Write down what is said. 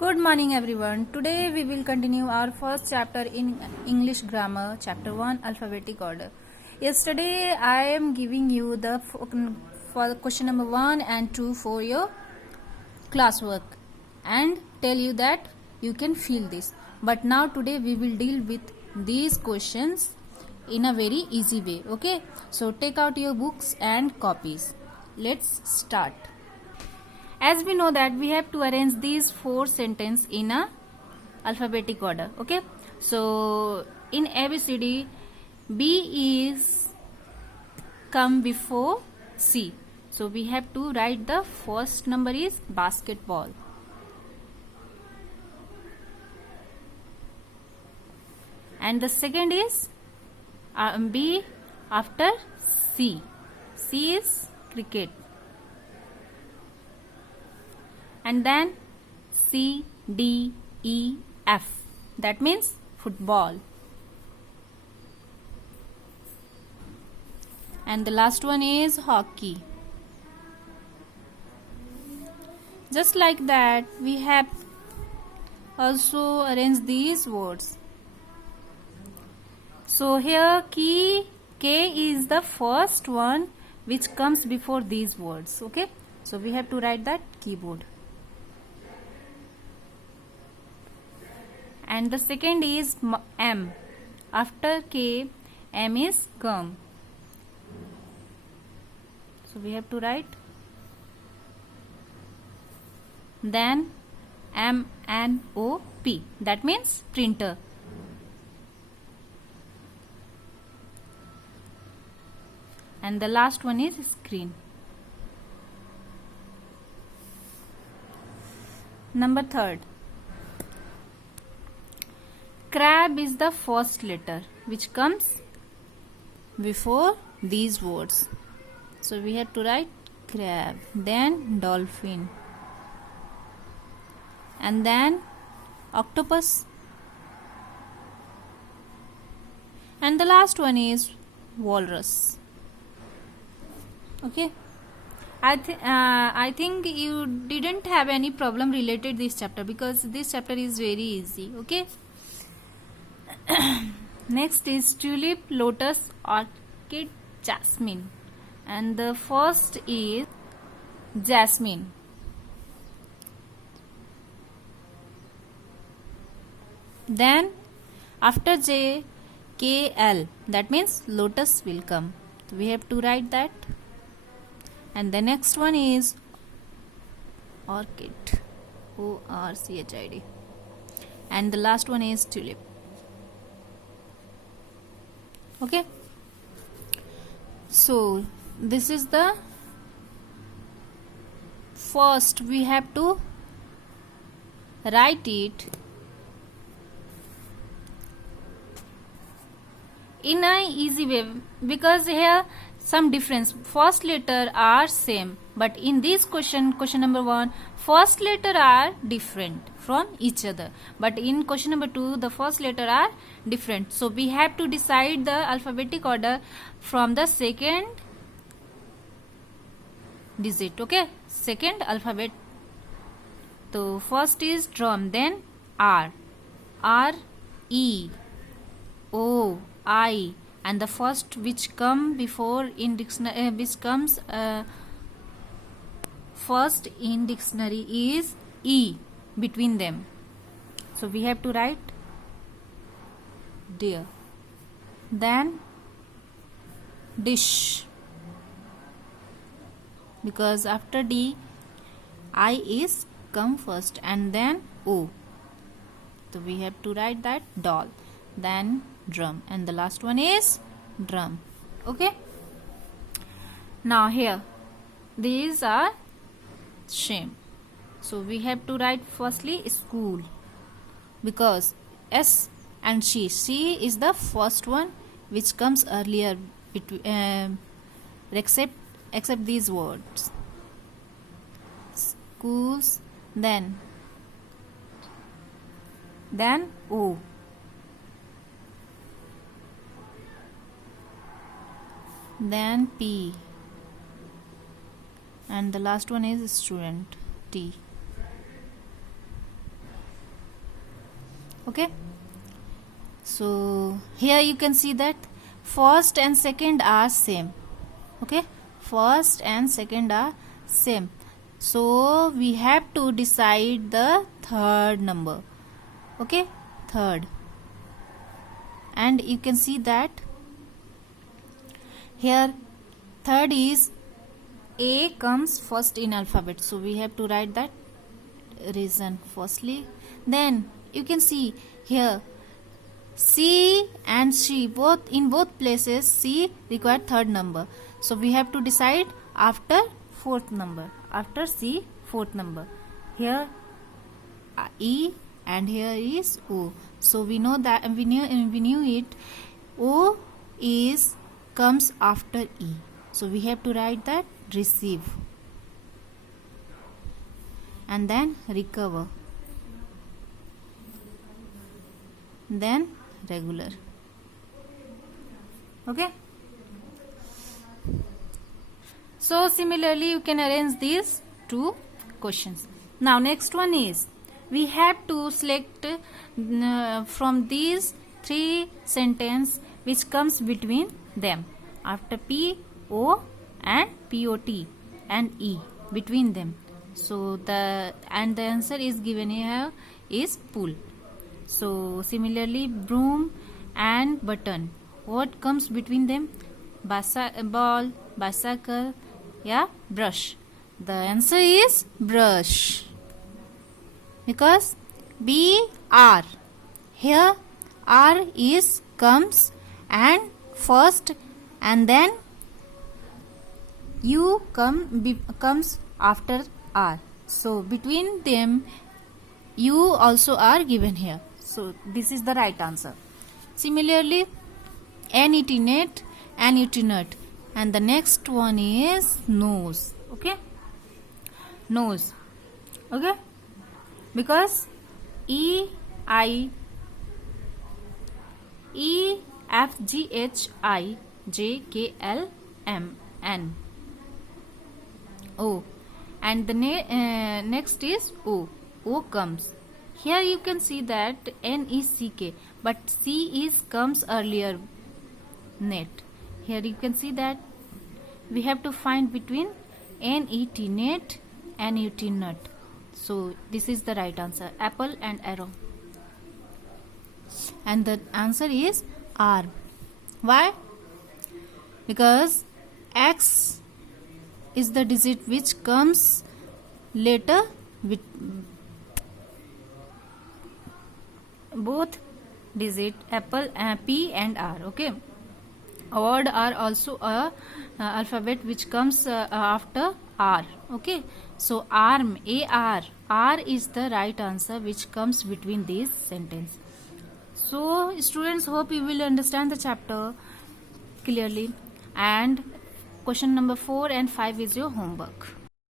Good morning everyone. Today we will continue our first chapter in English grammar, chapter 1 alphabetic order. Yesterday I am giving you the for question number 1 and 2 for your classwork and tell you that you can feel this. But now today we will deal with these questions in a very easy way. Okay? So take out your books and copies. Let's start. As we know that we have to arrange these 4 sentences in a alphabetic order. Okay, so in ABCD, B is come before C, so we have to write the first number is basketball, and the second is B after C. C is cricket. And then C, D, E, F. That means football. And the last one is hockey. Just like that, we have also arranged these words. So here K is the first one which comes before these words. Okay. So we have to write that keyboard. And the second is M. After K, M is gum. So we have to write. Then MNOP. That means printer. And the last one is screen. Number 3. Crab is the first letter which comes before these words. So we have to write crab, then dolphin, and then octopus, and the last one is walrus. Okay, I think you didn't have any problem related this chapter because this chapter is very easy. Okay. Next is tulip, lotus, orchid, jasmine, and the first is jasmine. Then after J, K, L, that means lotus will come. So we have to write that. And the next one is orchid, ORCHID, and the last one is tulip. Okay, so this is the first. We have to write it in a easy way because here some difference. First letter are same, but in this question number 1, first letter are different from each other, but in question number 2 the first letter are different. So we have to decide the alphabetic order from the second digit. Okay, second alphabet. So first is drum, then R, E, O, I, and the first which come before in dictionary which comes first in dictionary is E between them. So we have to write deer, then dish, because after D I is come first, and then O. So we have to write that doll, then drum, and the last one is drum. Okay, now here these are same, so we have to write firstly school because S and she is the first one which comes earlier between except these words. Schools, then O, then P, and the last one is student, T. Okay, so here you can see that first and second are same. Okay, first and second are same, so we have to decide the third number. Okay, third, and you can see that here third is A comes first in alphabet, so we have to write that reason firstly. Then you can see here C and C, both in both places C require third number, so we have to decide after fourth number, after C fourth number. Here E and here is O, so we know that we knew it. O is comes after E, so we have to write that receive, and then recover, then regular. Okay, so similarly you can arrange these two questions. Now next one is we have to select from these three sentences which comes between them, after P, O and POT and E, between them. So the answer is given here is pool. So similarly broom and button, what comes between them? Ball, bicycle, yeah, brush. The answer is brush, because BR, here R is comes and first, and then U comes after R, so between them U also are given here, so this is the right answer. Similarly net and nut, and the next one is nose. Okay, nose. Okay, because EFGHIJKLM, N, O, and the next is O. O comes. Here you can see that N is CK, but C is comes earlier net. Here you can see that we have to find between NET, net, and UT, nut. So this is the right answer, apple and arrow. And the answer is R. Why? Because X is the digit which comes later with both digit apple, P and R. Okay, word are also a alphabet which comes after R. Okay, so arm, AR, R is the right answer which comes between these sentences. So students, hope you will understand the chapter clearly, and question number 4 and 5 is your homework.